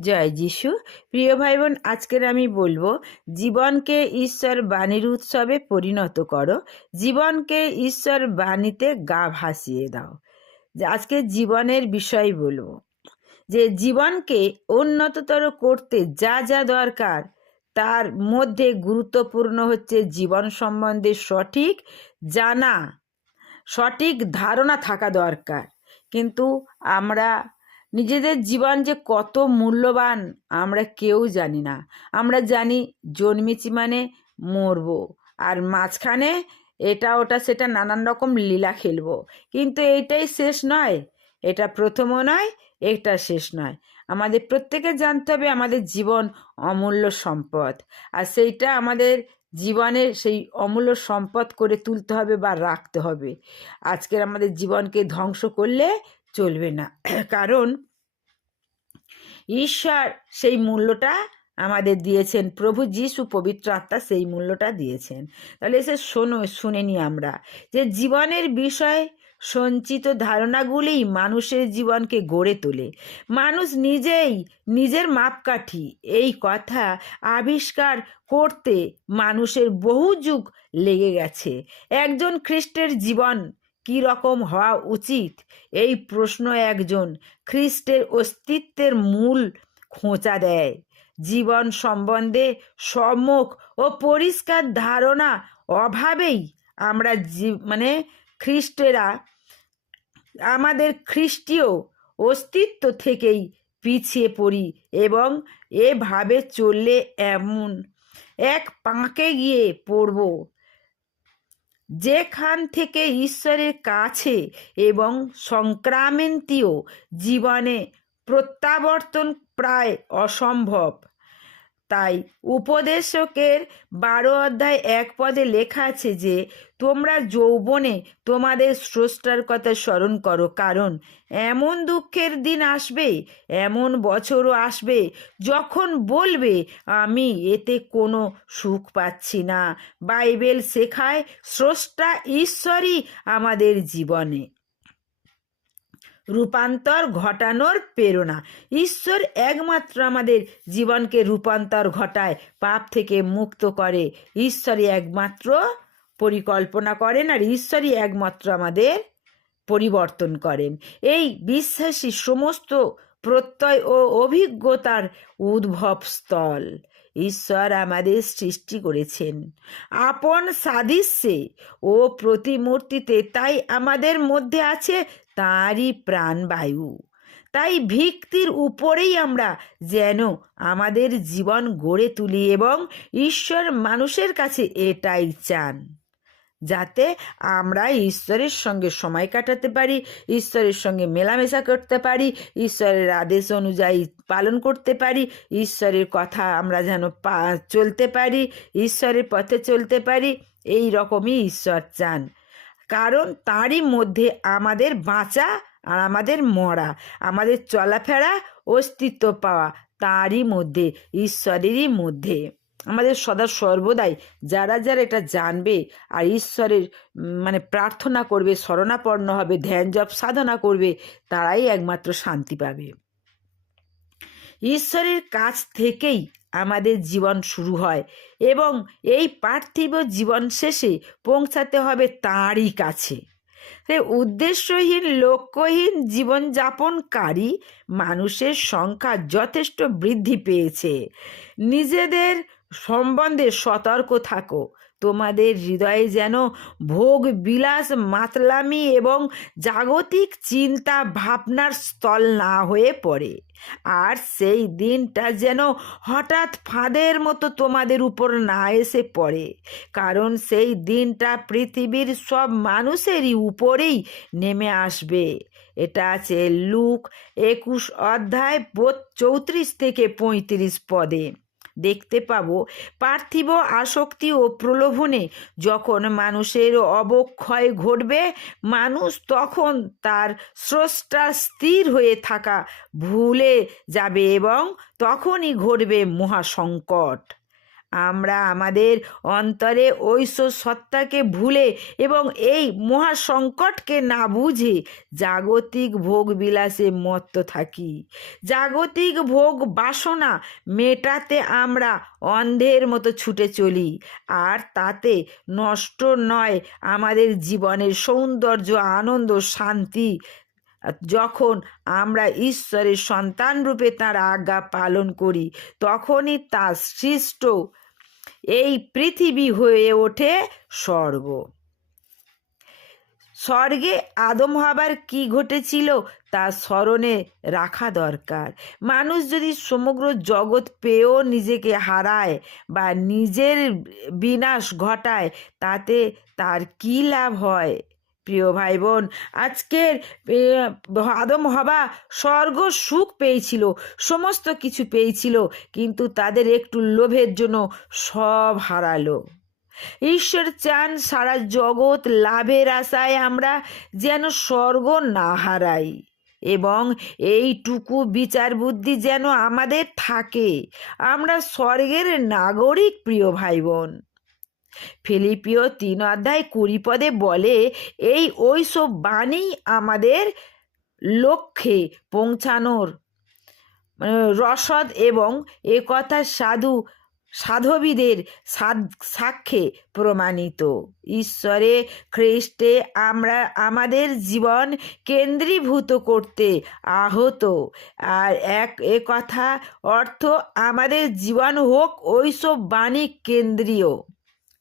জয় যিশু। প্রিয় ভাই বোন আজকের আমি বলব, জীবনকে ঈশ্বর বাণীর উৎসবে পরিণত করো। জীবনকে ঈশ্বর বাণীতে গা ভাসিয়ে দাও। আজকে জীবনের বিষয় বলব, যে জীবনকে উন্নততর করতে যা যা দরকার, তার মধ্যে গুরুত্বপূর্ণ হচ্ছে জীবন সম্বন্ধে সঠিক জানা, সঠিক ধারণা থাকা দরকার। কিন্তু আমরা নিজেদের জীবন যে কত মূল্যবান, আমরা কেউ জানি না। আমরা জানি জন্মেছি মানে মরবো, আর মাঝখানে এটা, ওটা, সেটা নানান রকম লীলা খেলব। কিন্তু এইটাই শেষ নয়। এটা প্রথমও নয়, এটা শেষ নয়। আমাদের প্রত্যেকে জানতে হবে আমাদের জীবন অমূল্য সম্পদ, আর সেইটা আমাদের জীবনের সেই অমূল্য সম্পদ করে তুলতে হবে বা রাখতে হবে। আজকের আমাদের জীবনকে ধ্বংস করলে চলবে না। কারণ ঈশ্বর সেই মূল্যটা আমাদের দিয়েছেন, প্রভু যিশু পবিত্র আত্মা সেই মূল্যটা দিয়েছেন। তাহলে এসে শোনো, শুনে নি আমরা যে জীবনের বিষয় সঞ্চিত ধারণাগুলিই মানুষের জীবনকে গড়ে তোলে। মানুষ নিজেই নিজের মাপকাঠি, এই কথা আবিষ্কার করতে মানুষের বহু যুগ লেগে গেছে। একজন খ্রিস্টের জীবন কি রকম হওয়া উচিত? এই প্রশ্ন একজন খ্রিস্টের অস্তিত্বের মূল খোঁচা দেয়। জীবন সম্বন্ধে সম্মুখ ও পরিষ্কার ধারণা অভাবেই আমরা মানে খ্রিস্টেরা আমাদের খ্রিস্টীয় অস্তিত্ব থেকেই পিছিয়ে পড়ি এবং এভাবে চললে এমন এক পাঁকে গিয়ে পড়ব। যেখান থেকে ঈশ্বরের কাছে এবং সংক্রামেন্তীয় জীবনে প্রত্যাবর্তন প্রায় অসম্ভব। তাই উপদেশকের বারো অধ্যায় এক পদে লেখা আছে যে, তোমরা যৌবনে তোমাদের স্রষ্টার কথা স্মরণ করো, কারণ এমন দুঃখের দিন আসবে, এমন বছরও আসবে যখন বলবে, আমি এতে কোনো সুখ পাচ্ছি না। বাইবেল শেখায়, স্রষ্টা ঈশ্বরই আমাদের জীবনে রূপান্তর ঘটানোর প্রেরণা। ঈশ্বর একমাত্র আমাদের জীবনকে রূপান্তর ঘটায়, পাপ থেকে মুক্ত করে। ঈশ্বরই একমাত্র পরিকল্পনা করেন আর ঈশ্বরই একমাত্র আমাদের পরিবর্তন করেন। এই বিশ্বাসী সমস্ত প্রত্যয় ও অভিজ্ঞতার উদ্ভব স্থল। ঈশ্বর আমাদের সৃষ্টি করেছেন। আপন সাদৃশ্যে ও প্রতিমূর্তিতে তাই আমাদের মধ্যে আছে তাঁরই প্রাণবায়ু তাই ভিক্তির উপরেই আমরা যেন আমাদের জীবন গড়ে তুলি এবং ঈশ্বর মানুষের কাছে এটাই চান। যাতে আমরা ঈশ্বরের সঙ্গে সময় কাটাতে পারি, ঈশ্বরের সঙ্গে মেলামেশা করতে পারি, ঈশ্বরের আদেশ অনুযায়ী পালন করতে পারি, ঈশ্বরের কথা আমরা যেন পা, চলতে পারি, ঈশ্বরের পথে চলতে পারি, এই রকমই ঈশ্বর চান। কারণ তারই মধ্যে আমাদের বাঁচা আর আমাদের মরা, আমাদের চলাফেরা, অস্তিত্ব পাওয়া তারই মধ্যে, ঈশ্বরেরই মধ্যে। আমাদের সদা সর্বদাই যারা যারা এটা জানবে আর ঈশ্বরের মানে প্রার্থনা করবে, শরণাপন্ন হবে, ধ্যান জপ সাধনা করবে, তারাই একমাত্র শান্তি পাবে। ঈশ্বরের কাছ থেকেই আমাদের জীবন শুরু হয় এবং এই পার্থিব জীবন শেষে পৌঁছাতে হবে তাঁরই কাছে। উদ্দেশ্যহীন, লক্ষ্যহীন জীবনযাপনকারী মানুষের সংখ্যা যথেষ্ট বৃদ্ধি পেয়েছে। নিজেদের সম্বন্ধে সতর্ক থাকো। তোমাদের হৃদয়ে যেন ভোগ বিলাস, মাতলামি এবং জাগতিক চিন্তা ভাবনার স্থল না হয়ে পড়ে। আর সেই দিনটা যেন হঠাৎ ফাঁদের মতো তোমাদের উপর না এসে পড়ে। কারণ সেই দিনটা পৃথিবীর সব মানুষেরই উপরেই নেমে আসবে। এটা আছে লুক একুশ অধ্যায় চৌত্রিশ থেকে পঁয়ত্রিশ পদে। দেখতে পাব। পার্থিব আসক্তি ও প্রলোভনে যখন মানুষের অবক্ষয় ঘটবে, মানুষ তখন তার স্রষ্টা স্থির হয়ে থাকা ভুলে যাবে এবং তখনই ঘটবে মহাসংকট। আমরা আমাদের অন্তরে ঐশ্বর সত্তাকে ভুলে এবং এই মহাসংকটকে না বুঝে জাগতিক ভোগ বিলাসে মত্ত থাকি। জাগতিক ভোগ বাসনা মেটাতে আমরা অন্ধের মতো ছুটে চলি আর তাতে নষ্ট নয় আমাদের জীবনের সৌন্দর্য, আনন্দ, শান্তি। যখন আমরা ঈশ্বরের সন্তান রূপে তার আজ্ঞা পালন করি, তখনই তার সৃষ্ট এই পৃথিবী হয়ে ওঠে স্বর্গ। স্বর্গে আদম হবার কি ঘটেছিল তা স্মরণে রাখা দরকার। মানুষ যদি সমগ্র জগৎ পেয়েও নিজেকে হারায় বা নিজের বিনাশ ঘটায়, তাতে তার কি লাভ হয়? প্রিয় ভাই বোন আজকের আদম হবা স্বর্গ সুখ পেয়েছিল, সমস্ত কিছু পেয়েছিল, কিন্তু তাদের একটু লোভের জন্য সব হারালো। ঈশ্বর চান সারা জগৎ লাভের আশায় আমরা যেন স্বর্গ না হারাই, এবং এইটুকু বিচার বুদ্ধি যেন আমাদের থাকে। আমরা স্বর্গের নাগরিক, প্রিয় ভাই বোন ফিলিপিও তিন অধ্যায় কুড়ি পদে বলে, এই ওই সব বাণী আমাদের লক্ষ্যে পৌঁছানোর। মানে রসদ এবং একথা সাধু, সাধবীদের সাক্ষ্যে প্রমাণিত। ঈশ্বরে খ্রিস্টে আমরা আমাদের জীবন কেন্দ্রীভূত করতে আহত। আর এক, এ কথা অর্থ আমাদের জীবন হোক ওইসব বাণী কেন্দ্রীয়।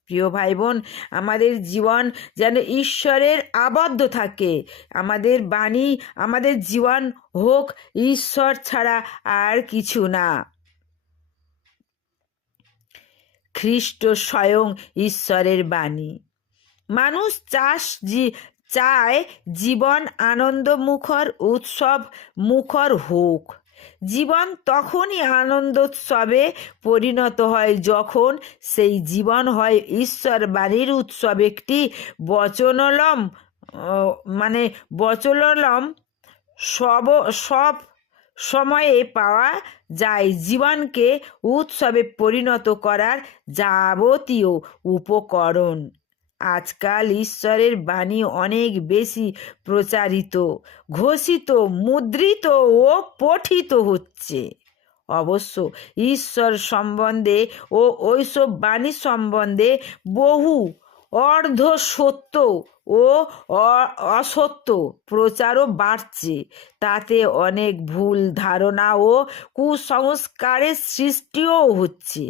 প্রিয় ভাই বোন আমাদের জীবন যেন ঈশ্বরের আবদ্ধ থাকে। আমাদের বাণী, আমাদের জীবন হোক, ঈশ্বর ছাড়া আর কিছু না। খ্রিস্ট স্বয়ং ঈশ্বরের বাণী। মানুষ চাষ চায় জীবন আনন্দ মুখর উৎসব মুখর হোক। জীবন তখনই আনন্দোৎসবে পরিণত হয় যখন সেই জীবন হয় ঈশ্বর বাণীর উৎসব একটি বচনলম মানে বচনলম সব সব সময়ে পাওয়া যায়। জীবনকে উৎসবে পরিণত করার যাবতীয় উপকরণ। আজকাল ঈশ্বরের বাণী অনেক বেশি প্রচারিত, ঘোষিত, মুদ্রিত ও পঠিত হচ্ছে। অবশ্য ঈশ্বর সম্বন্ধে ও ওইসব বাণী সম্বন্ধে বহু অর্ধ সত্য ও অসত্য প্রচারও বাড়ছে। তাতে অনেক ভুল ধারণা ও কুসংস্কারের সৃষ্টিও হচ্ছে।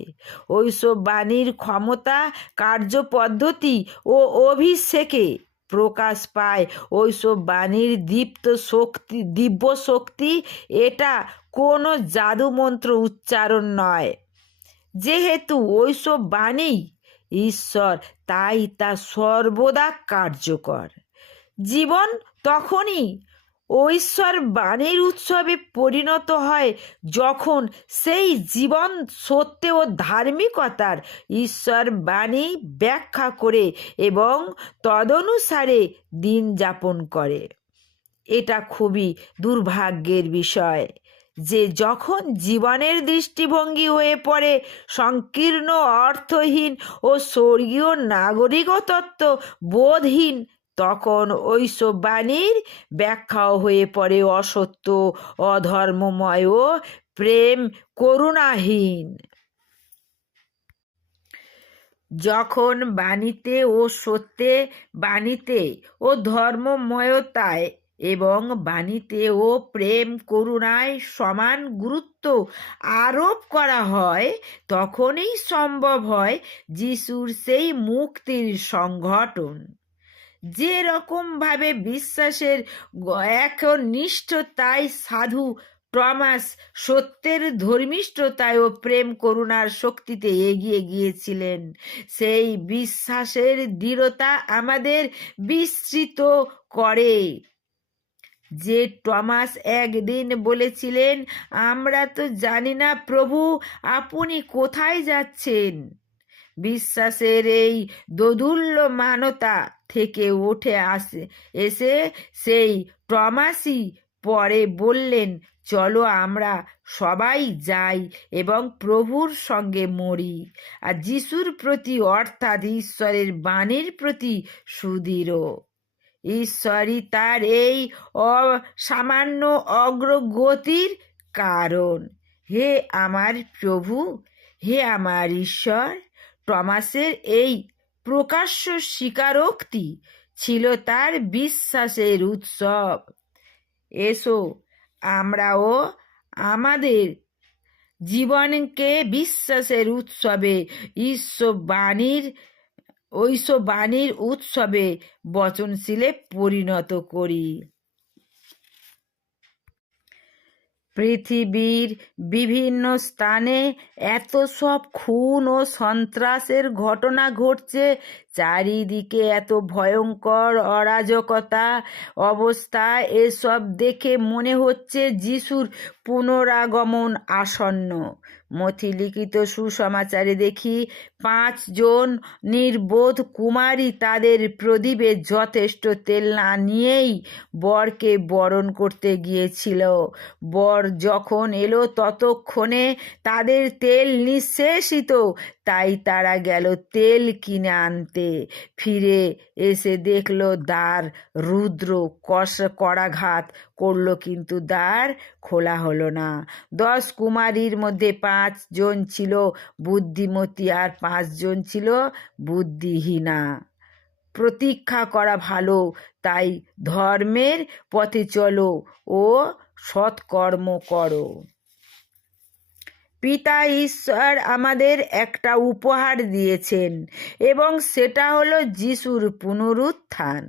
ওইসব বাণীর ক্ষমতা, কার্যপদ্ধতি ও অভিষেকে প্রকাশ পায়। ওইসব বাণীর দীপ্ত শক্তি, দিব্য শক্তি এটা কোনো জাদুমন্ত্র উচ্চারণ নয়। যেহেতু ওইসব বাণী ঈশ্বর, তাই তা সর্বদা কার্যকর। জীবন তখনই ঐশ্বর বাণীর উৎসবে পরিণত হয় যখন সেই জীবন সত্য ও ধার্মিকতার ঈশ্বর বাণী ব্যাখ্যা করে এবং তদনুসারে দিন যাপন করে। এটা খুবই দুর্ভাগ্যের বিষয়। যে যখন জীবনের দৃষ্টিভঙ্গি হয়ে পড়ে, সংকীর্ণ, অর্থহীন ও স্বর্গীয় নাগরিকতত্ত্ব বোধহীন, তখন ওইসব বাণীর ব্যাখ্যাও হয়ে পড়ে অসত্য, অধর্মময় ও প্রেম করুণাহীন। যখন বাণীতে ও সত্যে বাণীতে ও ধর্মময়তায় এবং বাণীতে ও প্রেম করুণায় সমান গুরুত্ব আরোপ করা হয়, তখনই সম্ভব হয় যিশুর সেই মুক্তির সংগঠন। যে রকমভাবে বিশ্বাসের একনিষ্ঠতায় সাধু টমাস সত্যের ধর্মিষ্ঠতায় ও প্রেম করুণার শক্তিতে এগিয়ে গিয়েছিলেন, সেই বিশ্বাসের দৃঢ়তা আমাদের বিস্মৃত করে। যে টমাস একদিন বলেছিলেন, আমরা তো জানি না প্রভু, আপনি কোথায় যাচ্ছেন? বিশ্বাসের এই দোদুল্য মানতা থেকে উঠে আসে, এসে সেই টমাসই পরে বললেন, চলো আমরা সবাই যাই এবং প্রভুর সঙ্গে মরি। আর যিশুর প্রতি অর্থাৎ ঈশ্বরের বাণীর প্রতি সুদৃঢ়। ঈশ্বরই তার এই অসামান্য অগ্রগতির কারণ। হে আমার প্রভু, হে আমার ঈশ্বর, টমাসের এই প্রকাশ্য স্বীকারোক্তি ছিল তার বিশ্বাসের উৎসব। এসো, আমরাও আমাদের জীবনকে বিশ্বাসের উৎসবে ঈশ্বর বাণীর ঐসব বাণীর উৎসবে বচনশীলে পরিণত করি। পৃথিবীর বিভিন্ন স্থানে এত সব খুন ও সন্ত্রাসের ঘটনা ঘটছে চারিদিকে এত ভয়ঙ্কর অরাজকতা অবস্থা, এসব দেখে মনে হচ্ছে যিশুর পুনরাগমন আসন্ন। মথিলিখিত সুসমাচারে দেখি পাঁচজন নির্বোধ কুমারী তাদের প্রদীপে যথেষ্ট তেল না নিয়েই বরকে বরণ করতে গিয়েছিল। বর যখন এলো ততক্ষণে তাদের তেল নিঃশেষিত, তাই তারা গেল তেল কিনে আনতে। ফিরে এসে দেখল দ্বার, রুদ্র, কষ করাঘাত করল কিন্তু দ্বার খোলা হলো না। দশ কুমারীর মধ্যে পাঁচজন ছিল। বুদ্ধিমতী আর পাঁচজন ছিল বুদ্ধিহীনা। প্রতীক্ষা করা ভালো, তাই ধর্মের পথে চলো ও সৎকর্ম করো। পিতা ঈশ্বর আমাদের একটা উপহার দিয়েছেন এবং সেটা হলো যিশুর পুনরুত্থান।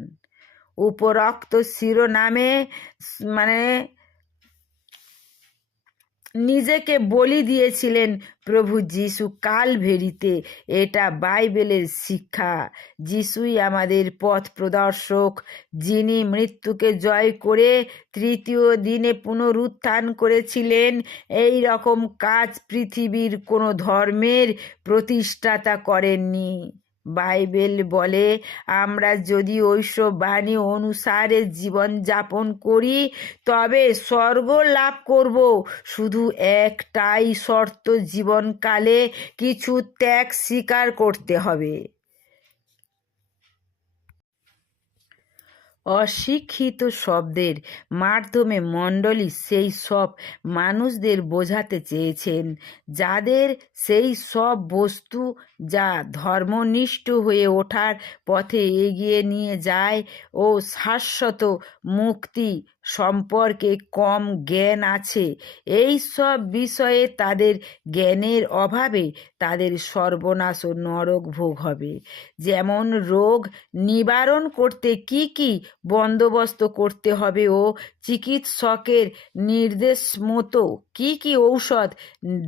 উপরোক্ত শিরোনামে মানে নিজেকে বলি দিয়েছিলেন, প্রভু যিশু, কাল ভেরিতে এটা বাইবেলের শিক্ষা। যিশুই আমাদের পথ প্রদর্শক, যিনি মৃত্যুকে জয় করে তৃতীয় দিনে পুনরুত্থান করেছিলেন, এই রকম কাজ পৃথিবীর কোনো ধর্মের প্রতিষ্ঠাতা করেননি। বাইবেল বলে, আমরা যদি ঐসব বাণী অনুসারে জীবনযাপন করি, তবে স্বর্গ লাভ করব। শুধু একটাই শর্ত, জীবনকালে কিছু ত্যাগ স্বীকার করতে হবে। অশিক্ষিত শব্দের মাধ্যমে মণ্ডলী সেই সব মানুষদের বোঝাতে চেয়েছেন, যাদের সেই সব বস্তু যা ধর্মনিষ্ঠ হয়ে ওঠার পথে এগিয়ে নিয়ে যায় ও শাশ্বত মুক্তি সম্পর্কে কম জ্ঞান আছে, এই সব বিষয়ে তাদের জ্ঞানের অভাবে তাদের সর্বনাশ ও নরক ভোগ হবে। যেমন রোগ নিবারণ করতে কি কি বন্দোবস্ত করতে হবে ও চিকিৎসকের নির্দেশ মতো কি কি ঔষধ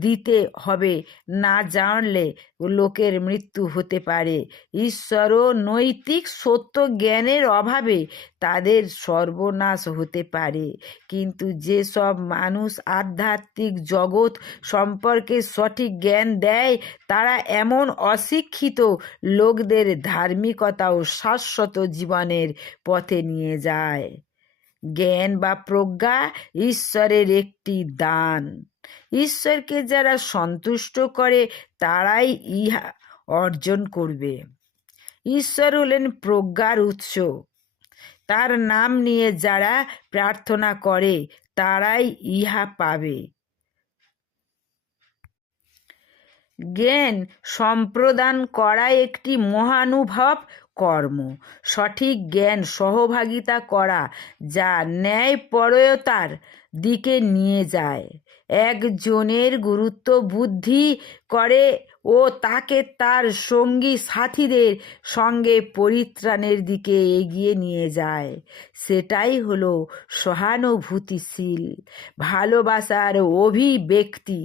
দিতে হবে না জানলে লোকের মৃত্যু হতে পারে। ঈশ্বর ও নৈতিক সত্য জ্ঞানের অভাবে তাদের সর্বনাশ হতে পারে। কিন্তু যেসব মানুষ আধ্যাত্মিক জগৎ সম্পর্কে সঠিক জ্ঞান দেয়, তারা এমন অশিক্ষিত লোকদের ধার্মিকতা ও শাশ্বত জীবনের পথে নিয়ে যায়। জ্ঞান বা প্রজ্ঞা ঈশ্বরের একটি দান। ঈশ্বরকে যারা সন্তুষ্ট করে, তারাই ইহা অর্জন করবে। ঈশ্বর হলেন প্রজ্ঞার উৎস। তার নাম নিয়ে যারা প্রার্থনা করে, তারাই ইহা পাবে। জ্ঞান সম্প্রদান করা একটি মহানুভব কর্ম। সঠিক জ্ঞান, সহভাগিতা করা যা ন্যায়পরয়তার দিকে নিয়ে যায়। একজনের গুরুত্ব বুদ্ধি করে ও তাকে তার সঙ্গী সাথীদের সঙ্গে পরিত্রাণের দিকে এগিয়ে নিয়ে যায়। সেটাই হলো সহানুভূতিশীল, ভালোবাসার অভিব্যক্তি।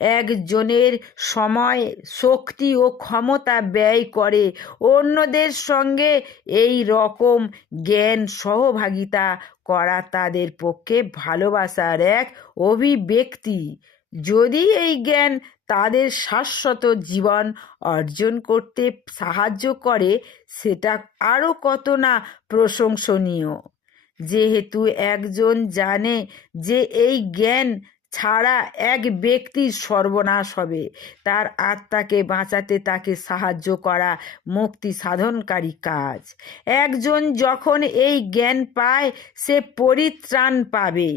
একজনের সময় শক্তি ও ক্ষমতা ব্যয় করে। অন্যদের সঙ্গে এই রকম জ্ঞান সহভাগিতা করা তাদের পক্ষে ভালোবাসার এক অভিব্যক্তি। যদি এই জ্ঞান তাদের শাশ্বত জীবন অর্জন করতে সাহায্য করে, সেটা আরও কত না প্রশংসনীয়। যেহেতু একজন জানে যে এই জ্ঞান ছাড়া এক ব্যক্তির সর্বনাশ হবে। তার আত্মাকে বাঁচাতে তাকে সাহায্য করা মুক্তি সাধনকারী কাজ। একজন যখন এই জ্ঞান পায়, সে পরিত্রাণ পাবে।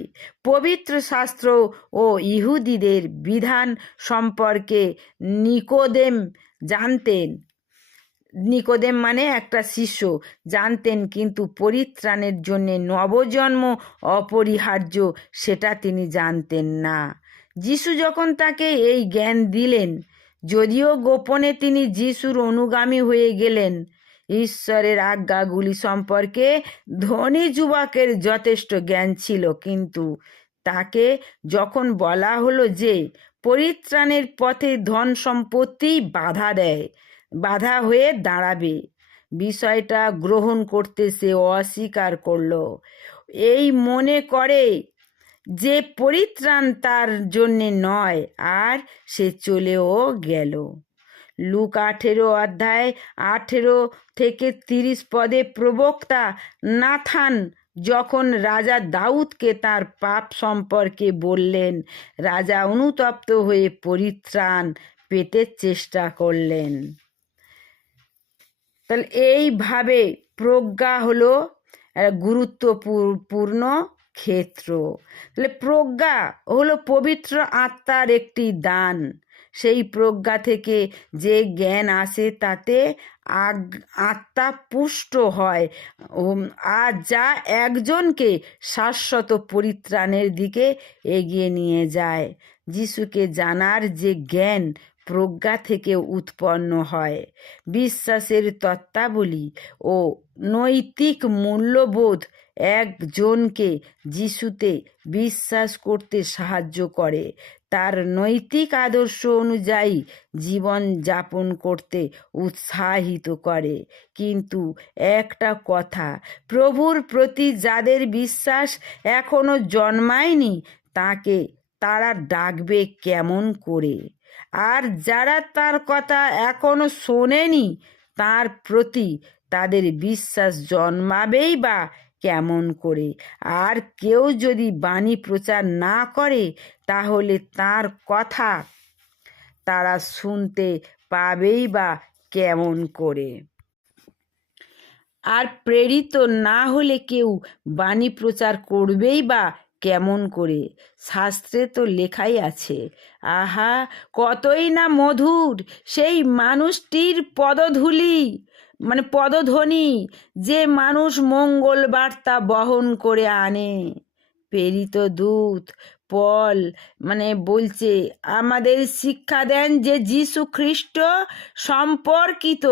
পবিত্র শাস্ত্র ও ইহুদিদের বিধান সম্পর্কে নিকোদেম জানতেন। নিকোদেম মানে একটা শিষ্য জানতেন কিন্তু পরিত্রাণের জন্যে নবজন্ম অপরিহার্য, সেটা তিনি জানতেন না। যিশু যখন তাকে এই জ্ঞান দিলেন, যদিও গোপনে তিনি যিশুর অনুগামী হয়ে গেলেন, ঈশ্বরের আজ্ঞাগুলি সম্পর্কে ধনী যুবকের যথেষ্ট জ্ঞান ছিল। কিন্তু তাকে যখন বলা হলো যে পরিত্রাণের পথে ধন সম্পত্তি বাধা দেয় বাধা হয়ে দাঁড়াবে। বিষয়টা গ্রহণ করতে সে অস্বীকার করল। এই মনে করে যে পরিত্রাণ তার জন্যে নয়, আর সে চলেও গেল। লুক আঠেরো অধ্যায় আঠেরো থেকে তিরিশ পদে প্রবক্তা নাথান যখন রাজা দাউদকে তার পাপ সম্পর্কে বললেন, রাজা অনুতপ্ত হয়ে পরিত্রাণ পেতে চেষ্টা করলেন। তাহলে এইভাবে প্রজ্ঞা হলো গুরুত্বপূর্ণ ক্ষেত্র। তাহলে প্রজ্ঞা হলো পবিত্র আত্মার একটি দান। সেই প্রজ্ঞা থেকে যে জ্ঞান আসে তাতে আত্মা পুষ্ট হয়। আর যা একজনকে শাশ্বত পরিত্রাণের দিকে এগিয়ে নিয়ে যায়। যিশুকে জানার যে জ্ঞান প্রজ্ঞা থেকে উৎপন্ন হয়। বিশ্বাসের তত্ত্বাবলী ও নৈতিক মূল্যবোধ একজনকে যিশুতে বিশ্বাস করতে সাহায্য করে। তার নৈতিক আদর্শ অনুযায়ী জীবন যাপন করতে উৎসাহিত করে। কিন্তু একটা কথা, প্রভুর প্রতি যাদের বিশ্বাস এখনও জন্মায়নি, তাকে তারা ডাকবে কেমন করে? আর যারা তার কথা এখনও শোনেনি, তার প্রতি তাদের বিশ্বাস জন্মাবেই বা কেমন করে? আর কেউ যদি বাণী প্রচার না করে, তাহলে তার কথা তারা শুনতে পাবেই বা কেমন করে? আর প্রেরিত না হলে কেউ বাণী প্রচার করবেই বা কেমন করে? শাস্ত্রে তো লেখাই আছে। আহা, কতই না মধুর! সেই মানুষটির পদধূলি মানে পদধ্বনি, যে মানুষ মঙ্গল বার্তা বহন করে আনে। প্রেরিত দূত, পল মানে বলছে, আমাদের শিক্ষা দেন যে যীশু খ্রিস্ট সম্পর্কিত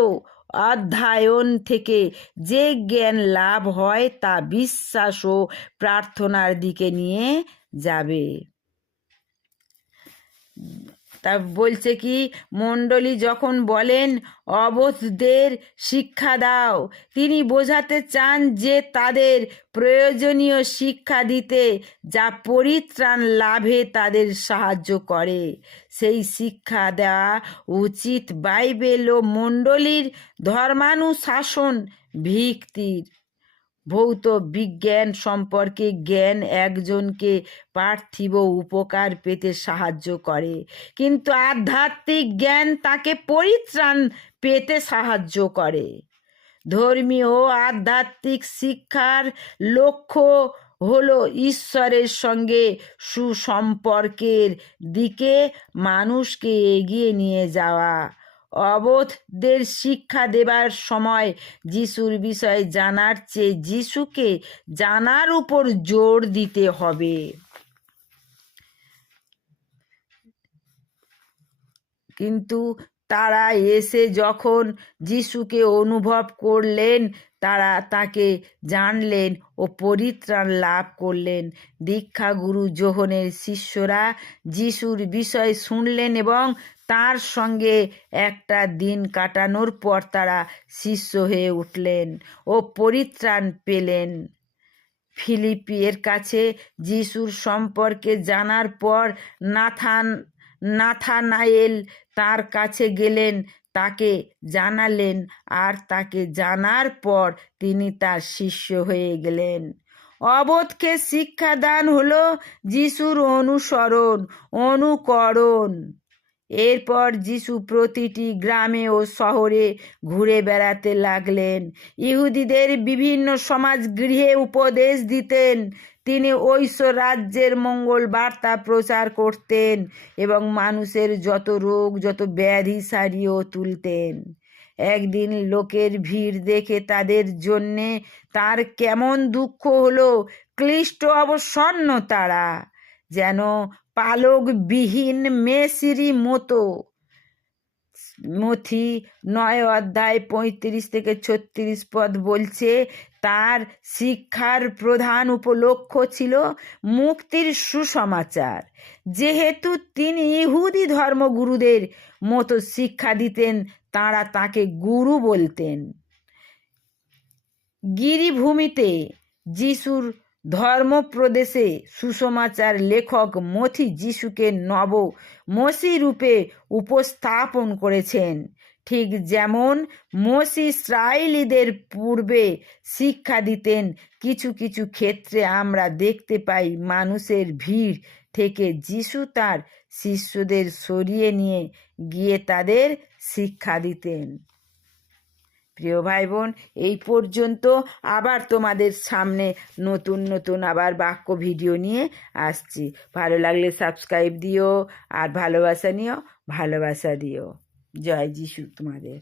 অধ্যয়ন থেকে যে জ্ঞান লাভ হয় তা বিশ্বাস ও প্রার্থনার দিকে নিয়ে যাবে। তা বলছে কি, মণ্ডলী যখন বলেন, অবোধদের শিক্ষা দাও। তিনি বোঝাতে চান যে তাদের প্রয়োজনীয় শিক্ষা দিতে যা পরিত্রাণ লাভে তাদের সাহায্য করে। সেই শিক্ষা দেওয়া উচিত বাইবেল ও মণ্ডলীর ধর্মানুশাসন ভিত্তির। ভৌত বিজ্ঞান সম্পর্কে জ্ঞান একজনকে পার্থিব উপকার পেতে সাহায্য করে। কিন্তু আধ্যাত্মিক জ্ঞান তাকে পরিত্রাণ পেতে সাহায্য করে। ধর্মীয় ও আধ্যাত্মিক শিক্ষার লক্ষ্য হলো ঈশ্বরের সঙ্গে সুসম্পর্কের দিকে মানুষকে এগিয়ে নিয়ে যাওয়া। অবোধদের শিক্ষা দেবার সময় যিশুর বিষয়ে জানার চেয়ে যিশুকে জানার উপর জোর দিতে হবে। কিন্তু তারা এসে যখন যিশুকে অনুভব করলেন, তারা তাকে জানলেন ও পরিত্রাণ লাভ করলেন। দীক্ষাগুরু যোহনের শিষ্যরা যিশুর বিষয় শুনলেন এবং তার সঙ্গে একটা দিন কাটানোর পর তারা শিষ্য হয়ে উঠলেন ও পরিত্রাণ পেলেন। ফিলিপিয়ের কাছে যিশুর সম্পর্কে জানার পর নাথান, নাথানায়েল তার কাছে গেলেন, তাকে জানালেন আর তাকে জানার পর তিনি তার শিষ্য হয়ে গেলেন। অবোধকে শিক্ষাদান হলো যিশুর অনুসরণ, অনুকরণ। এরপর যিশু প্রতিটি গ্রামে ও শহরে ঘুরে বেড়াতে লাগলেন। ইহুদিদের বিভিন্ন সমাজ গৃহে উপদেশ দিতেন। তিনি ঐশ্ব রাজ্যের মঙ্গল বার্তা প্রচার করতেন এবং মানুষের যত রোগ, যত ব্যাধি সারিয়েও তুলতেন। একদিন লোকের ভিড় দেখে তাদের জন্যে তার কেমন দুঃখ হলো, ক্লিষ্ট অবসন্ন তারা। যেন পালকবিহীন মেসিরি মতো। মথি নয় অধ্যায় পঁয়ত্রিশ থেকে ছত্রিশ পদ বলছে, তার শিক্ষার প্রধান উপলক্ষ ছিল মুক্তির সুসমাচার। যেহেতু তিনি ইহুদি ধর্মগুরুদের মতো শিক্ষা দিতেন, তাঁরা তাকে গুরু বলতেন। গিরিভূমিতে যিশুর ধর্মপ্রদেশে সুসমাচার লেখক মথি যিশুকে নব মসি রূপে উপস্থাপন করেছেন। ঠিক যেমন মসি ইসরায়েলিদের পূর্বে শিক্ষা দিতেন, কিছু কিছু ক্ষেত্রে আমরা দেখতে পাই মানুষের ভিড় থেকে যিশু তার শিষ্যদের সরিয়ে নিয়ে গিয়ে তাদের শিক্ষা দিতেন। প্রিয় ভাই বোন এই পর্যন্ত আবার তোমাদের সামনে নতুন নতুন আবার বাক্য ভিডিও নিয়ে আসছি। ভালো লাগলে সাবস্ক্রাইব দিও আর ভালোবাসা নিও, ভালোবাসা দিও। জয় যিশু তোমাদের।